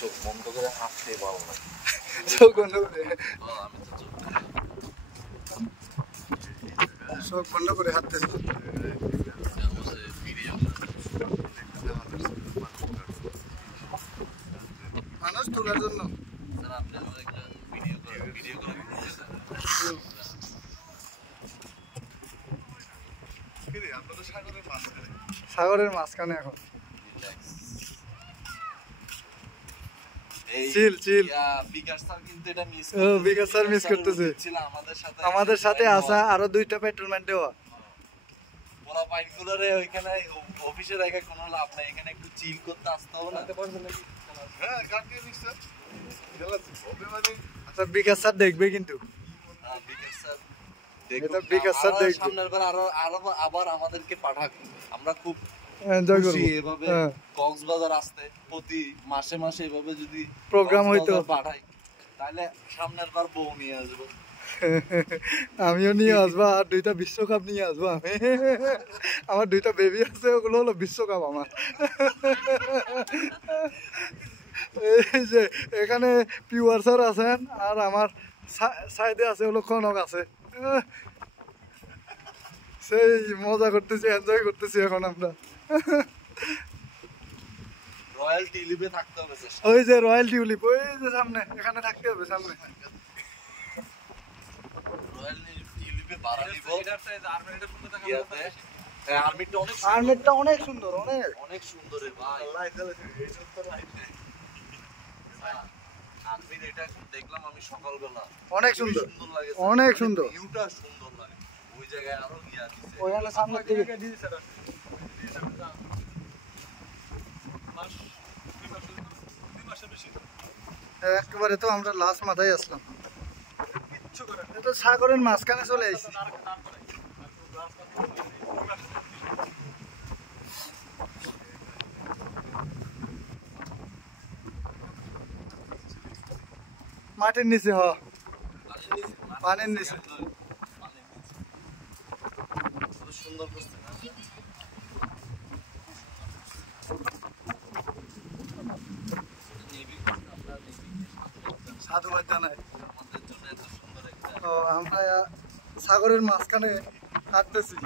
চোখ বন্ধ করে হাঁটতে পারবো না। চোখ বন্ধ করে আমি তো চোখ বন্ধ করে হাঁটতেছি। মানুষ তোলার জন্য সাগরের মাঝখানে এখন আমাদের সাথে আসা আরো 2টা পেট্রোলম্যান দেওয়া ওইখানে অফিসে রেখে কোনো লাভ নাই, এখানে একটু চিল করতে আসতে হবে না। আচ্ছা বিকাশ স্যার দেখবে কিন্তু সামনের বার আরো আবার আমাদেরকে পাঠাক, আমরা খুব এনজয় করব এভাবে কক্সবাজার আসতে প্রতি মাসে মাসে এভাবে যদি প্রোগ্রাম হইতো পাঠাই তাহলে সামনের বার বউ নিয়ে আসবো। আমিও নিয়ে আসবো আর 2টা বিশ্বকাপ নিয়ে আসবো আমি। আমার 2টা বেবি আছে, ওগুলো হলো বিশ্বকাপ আমার। এই যে এখানে পিওর স্যার আছেন আর আমার সাইডে আছে হলো কনক আছে। সেই মজা করতেছি, এনজয় করতেছি এখন আমরা। রয়্যাল টিউলিপে থাকতে হবে, ওই যে রয়্যাল টিউলিপ ওই যে সামনে, এখানে থাকতে হবে সামনে। রয়্যাল টিউলিপে ভাড়া নিব। আর্মিটা অনেক সুন্দর, অনেক সুন্দর রে ভাই। আর্মির এটা দেখলাম আমি সকালবেলা, অনেক সুন্দর লাগে, অনেক সুন্দর, ভিউটা সুন্দর লাগে। ওই জায়গায় আরো গিয়া দিছে, ওইখানে সামনের দিকে একেবারে তো আমরা লাস্ট মাথায় আসলাম। এটা সাগরের মাঝখানে চলে আসছি। মাটির নিচে পানির নিচে সুন্দর করছে না? সাধুবাদ জানাই আমাদের জন্য এত সুন্দর একটা আমরা সাগরের মাঝখানে হাঁটতেছি।